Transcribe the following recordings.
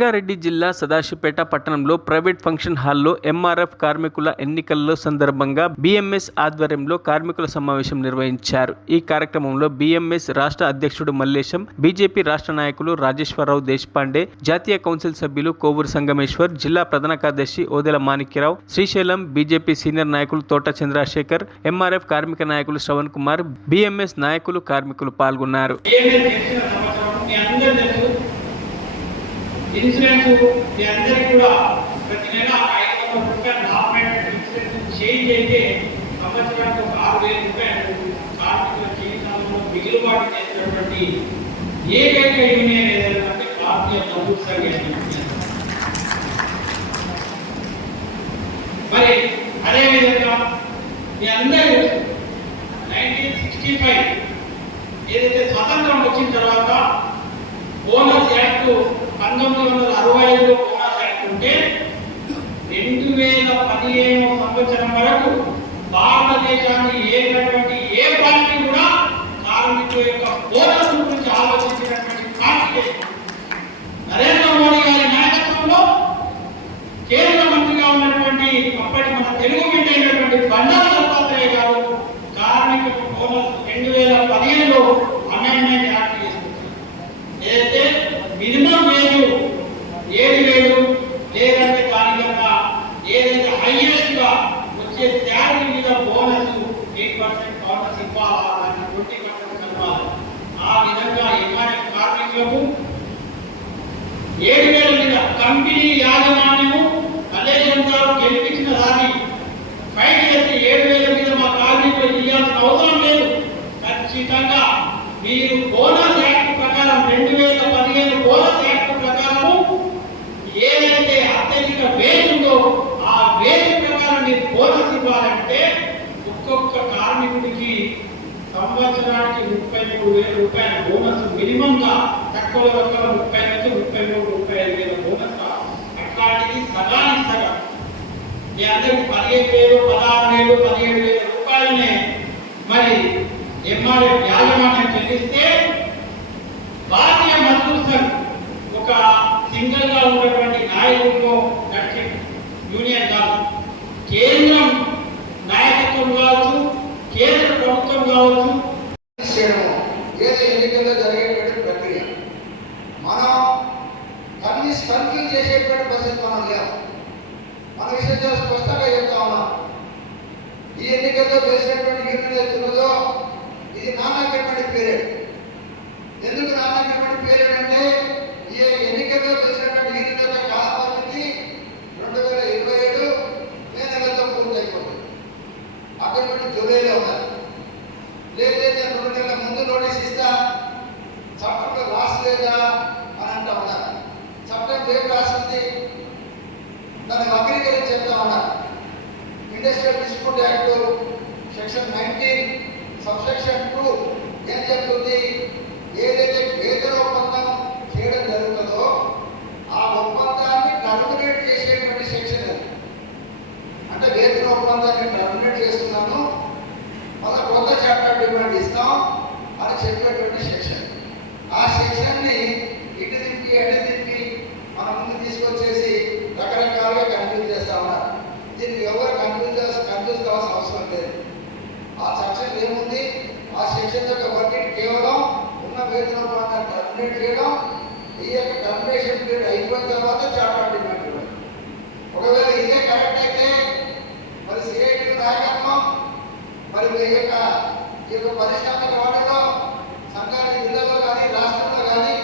రంగారెడ్డి జిల్లా సదాశివపేట పట్టణంలో private function హాల్లో ఎంఆర్ఎఫ్ కార్మికుల ఎన్నికల సందర్భంగా బీఎంఎస్ ఆధ్వర్యంలో కార్మికుల సమావేశం నిర్వహించారు. ఈ కార్యక్రమంలో బీఎంఎస్ రాష్ట్ర అధ్యక్షుడు మల్లేశం, బీజేపీ రాష్ట్ర నాయకులు రాజేశ్వరరావు దేశపాండే, జాతీయ కౌన్సిల్ సభ్యులు కోవూరు సంగమేశ్వర్, జిల్లా ప్రధాన కార్యదర్శి ఓదెల మాణిక్యరావు, శ్రీశైలం, బీజేపీ సీనియర్ నాయకులు తోట చంద్రశేఖర్, ఎంఆర్ఎఫ్ కార్మిక నాయకులు శ్రవణ్ కుమార్, బీఎంఎస్ నాయకులు, కార్మికులు పాల్గొన్నారు. ఇన్సూరెన్స్ మీ అందరికీ కూడా ప్రతి నెల 500 రూపాయలు నామినేటెడ్ ఇన్సూరెన్స్ చేంజ్ అయితే సంవత్సరానికి 6,000 రూపాయలు కార్మికుల జీవితంలో మిగులుబాటు చేసినటువంటి ఏకైక యూనియన్ ఏదంటే భారతీయ మజ్దూర్ సంఘ్ యూనియన్. మరి అదేవిధంగా మీ అందరూ 1965 ఏదైతే స్వతంత్రం వచ్చిన తర్వాత బోనస్ యాక్ట్ 1965లో బోనస్ యాక్ట్ ఉంటే 2015 సంవత్సరం వరకు భారతదేశాన్ని ఏలినటువంటి ఏ పార్టీ కూడా కార్మికుల యొక్క బోనస్ గురించి ఆలోచించినటువంటి పార్టీ నరేంద్ర మోడీ గారి నాయకత్వంలో కేంద్ర మంత్రిగా ఉన్నటువంటి అప్పటి మన తెలుగు బిడ్డ అయినటువంటి బండారు దత్తాత్రేయ గారు కార్మికులకు బోనస్ 2015లో అమెండ్మెంట్ యాక్ట్ చేసుకుంటారు. ఏదైతే మినిమం వేజ్ 7,000 లేదంటే దానికన్నా ఏదైతే హైయెస్ట్ గా వచ్చే శాలరీ మీద బోనస్ 8% బోనస్ ఇవ్వాలి, 20% కలవాలి. ఆ విధంగా ఎంఆర్ఎఫ్ కార్మికులకు 7,000 మీద కంపెనీ యాజమాన్యము మల్లేశం గారు గెలిపించిన దాన్ని ఫైట్ చేసి 7,000 మీద మా కార్మికులు ఇవ్వాల్సిన అవసరం లేదు, ఖచ్చితంగా మీరు బోనస్ యాక్ట్ ప్రకారం 2015 బోనస్ యాక్ట్ ప్రకారము ఏదైతే అత్యధిక వేజ్ ఉందో ఆ వేజ్ ప్రకారం మీరు బోనస్ ఇవ్వాలంటే ఒక్కొక్క కార్మికుడికి సంవత్సరానికి 33,000 రూపాయల బోనస్ మినిమం గా, తక్కువ రకాల 30 నుంచి 33 రూపాయల మీద బోనస్. అట్లాంటిది సగానికి సగం మీ అందరికి 15,000, 16,000, 17,000 రూపాయలనే మరి ఎంఆర్ఎఫ్ యాజమాన్యం చెల్లిస్తే భారతీయ మజ్దూర్ సంఘ్ ఒక సింగిల్ గా ఉన్నటువంటి నాయకుల్లో నడిచే యూనియన్ కాదు, కేంద్రం నాయకత్వం కావచ్చు, కేంద్ర ప్రభుత్వం కావచ్చు. ఏదో ఎన్నికల్లో జరిగేటువంటి ప్రక్రియ మనం కన్ఫ్యూజ్ చేసేటువంటి పరిస్థితి మనం లేవు. మన విషయం చాలా స్పష్టంగా చెప్తా ఉన్నాం. ఈ ఎన్నికల్లో వేసినటువంటి యూనియన్ ఎత్తున్నదో ఇది నాన్ అగ్రిమెంట్ పీరియడ్. ఎందుకు నాన్ అగ్రిమెంట్ పీరియడ్ అంటే ఈ ఎన్నికల్లో వేసినటువంటి యూనియన్ యొక్క కాల పరిమితి 2027 మే నెలతో పూర్తయిపోతుంది. అగ్రిమెంట్ జూలైలో ఉన్నది. లేదా నేను 2 నెలల ముందు నోటీస్ ఇస్తా, చట్టంలో రాసలేదా అని అంటా ఉన్నారు. చట్టం ఏం రాసింది దాన్ని వక్రీకరించి చెప్తా ఉన్నారు. Industrial dispute act section 19 subsection 2 ఏం చెప్తుంది? ఏదైతే వేతన ఒప్పందం చేయడం జరుగుతుందో ఆ ఒప్పందాన్ని టర్మినేట్ చేసేటువంటి సెక్షన్ అది. అంటే వేతన ఒప్పందాన్ని టర్మినేట్ చేస్తున్నాను, మళ్ళీ కొత్త చాప్టర్ డిమాండ్ ఇస్తాం అని చెప్పేటువంటి సెక్షన్. ఆ సెక్షన్ని ఇటు తిప్పి అటు తిప్పి మన ముందు తీసుకొచ్చేసి రకరకాలుగా కన్ఫ్యూజ్ చేస్తా ఉన్నారు. దీన్ని ఎవరు కన్ఫ్యూజ్ కావాల్సిన అవసరం లేదు. ఆ సెక్షన్ ఏముంది? ఆ సెక్షన్ యొక్క వర్కింగ్ కేవలం ఉన్న వేతన ఒప్పందాన్ని టర్మినేట్ చేయడం, ఈ యొక్క టర్మినేషన్ పీరియడ్ అయిపోయిన తర్వాత చార్టర్ డిమాండ్ ఇవ్వడం. ఒకవేళ ఇదే కరెక్ట్ అయితే మరి సిఐటి నాయకత్వం మరి ఈ యొక్క పరిశ్రమిక వాటిలో సంఘాల జిల్లాలో కానీ రాష్ట్రంలో కానీ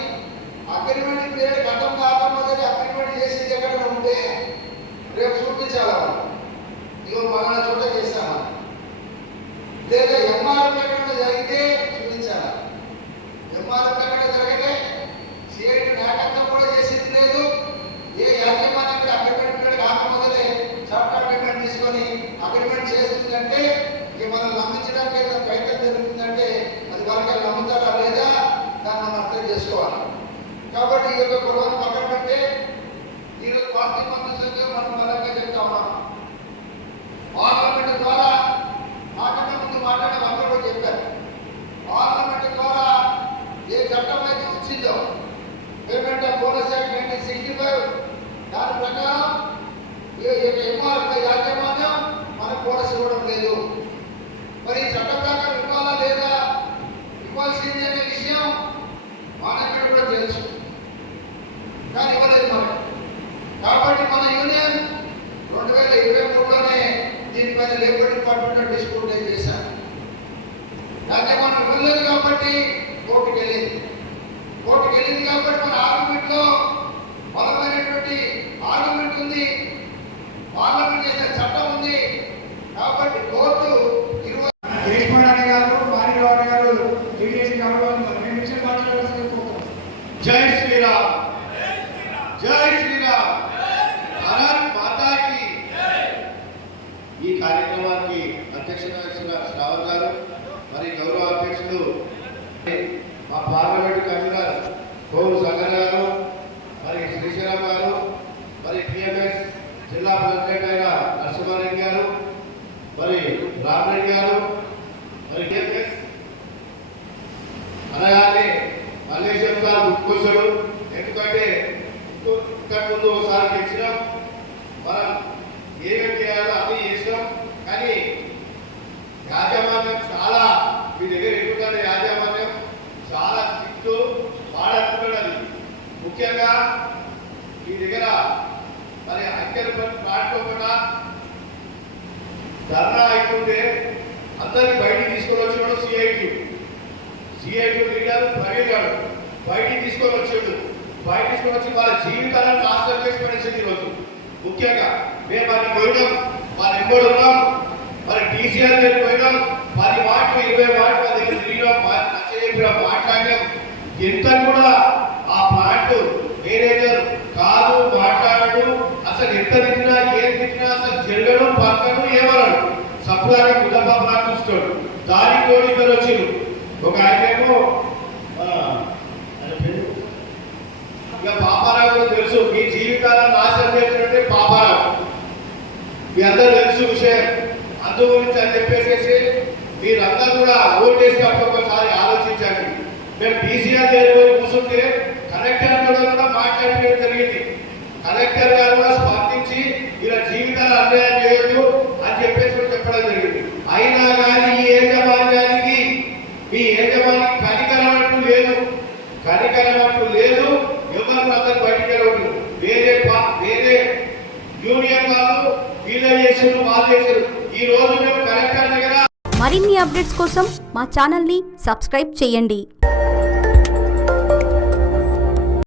అగ్రిమెంట్ పీరియడ్ గతం కాకపోతే అగ్రిమెంట్ చేసేది ఎక్కడ ఉంటే రేపు చూపించాలి. ఇగో మన చోట చేశామా లేదా ఎంఆర్ఎఫ్ ఎక్కడ జరిగితే చూపించాలా. ఎంఆర్ఎఫ్ ఎక్కడ జరిగితే సిఐటి నాయకత్వం కూడా చేసేది లేదు. ఏ యాజమాన్యం కూడా అగ్రిమెంట్ పీరియడ్ కాకపోతే చాప్టర్ అగ్రిమెంట్ తీసుకొని అగ్రిమెంట్ చేస్తుందంటే ఇక మనం నమ్మించడానికి ఏదైనా ప్రయత్నం జరుగుతుందంటే అది వాళ్ళకి నమ్ముతారా లేదా దాన్ని మనం అర్థం చేసుకోవాలి. కాబట్టి ఈ యొక్క గొడవను పక్కన పెట్టి ఈరోజు పార్టీ మంత్రులతో మనం బలంగా చెప్తా ఉన్నాం. పార్లమెంట్ ద్వారా మాట్లాడే ముందు మాట్లాడే అందరూ చెప్పారు. పార్లమెంట్ ద్వారా ఏ చట్టం యాజమాన్యం వెళ్ళలేదు కాబట్టి కోర్టుకు వెళ్ళింది. కోర్టుకు వెళ్ళింది కాబట్టి మన ఆర్గ్యుమెంట్లో బలమైనటువంటి ఆర్గ్యుమెంట్ ఉంది, పార్లమెంట్ చేసే చట్టం ఉంది. కాబట్టి కోర్టు దేశపాండే గారు మారిగౌడ గారు దిగేసి కావడం జై శ్రీరామ్, జై శ్రీరామ్, భారత్ మాతా కీ. ఈ కార్యక్రమానికి అధ్యక్షత వహించిన శ్రావణ్ గారు, మరి గౌరవ అధ్యక్షులు మా పార్లమెంటు కన్వీనర్ కోరు సంగర్ గారు, మరి శ్రీశ్రీరామ్ గారు, మరి పిఎంఎస్ జిల్లా ప్రెసిడెంట్ అయిన నరసింహారెడ్డి గారు, మరి రామరెడ్డి గారు, మరి పిఎంఎస్ అనగానే మల్లేశ్వరం సార్ గుర్తుకొచ్చాడు. ఎందుకంటే ఇంతకుముందు ఒకసారి తెచ్చినాం, మనం ఏమేమి చేయాలో అన్నీ చేసినాం. కానీ యాజమాన్యం చాలా మీ దగ్గర ఎక్కువ యాజమాన్యం చాలా స్ట్రిక్ట్ వాడనుకుంటున్నది. ముఖ్యంగా మీ దగ్గర మరి అంకెల పాడుకోకుండా ధర్నా అయిపోతే అందరికి బయటికి తీసుకొని వచ్చినాడు సిఐటి లీడర్ ప్రవీణ్ గారు బయటికి తీసుకొని వచ్చాడు. బయట తీసుకొని వచ్చి వాళ్ళ జీవితాలను నాశనం చేసి పడేసింది. ఈరోజు ముఖ్యంగా మేము అది పోయినాం, మన ఎంబడి ఉన్నాం, మరి టీసీఆర్ దగ్గర పోయినాం, 10 మాటలు 20 మాటలు మా దగ్గర తిరిగినాం, మాట్లాడినాం. ఎంత కూడా ఆ ప్లాంట్ మేనేజర్ కాదు, మాట్లాడాడు. అసలు ఎంత తిట్టినా ఏం తిట్టినా అసలు జరగడం పక్కను ఏమన్నాడు, సప్లాగా ముద్దపా ప్లాంట్ చూస్తాడు. దానికి తోడు ఇద్దరు వచ్చారు. ఒక ఆయనేమో ఇక పాపారావు తెలుసు, మీ జీవితాలను నాశనం చేసినట్టే పాపారావు, మీ అందరూ తెలుసు విషయం. అందు గురించి అని చెప్పేసి మీరందరూ కూడా ఓటేసినప్పుడు ఒకసారి ఆలోచించండి. మేము టీసీఆర్ దగ్గర పోయి కూర్చుంటే కలెక్టర్ కూడా మాట్లాడడం జరిగింది. కలెక్టర్ గారు కూడా స్పందించి ఇలా జీవితాలు అన్యాయం చేయొద్దు అని చెప్పేసి కూడా చెప్పడం జరిగింది. అయినా కానీ ఈ యాజమాన్యానికి, మీ యాజమాన్యానికి కనికరం అంటూ లేదు. ఎవరు అందరు బయటికి వెళ్ళదు. వేరే యూనియన్ వాళ్ళు వీళ్ళు చేసారు, వాళ్ళు చేశారు. ఈ రోజు మేము కలెక్టర్ దగ్గర మరిన్ని అప్డేట్స్ కోసం మా ఛానల్ని సబ్స్క్రైబ్ చేయండి.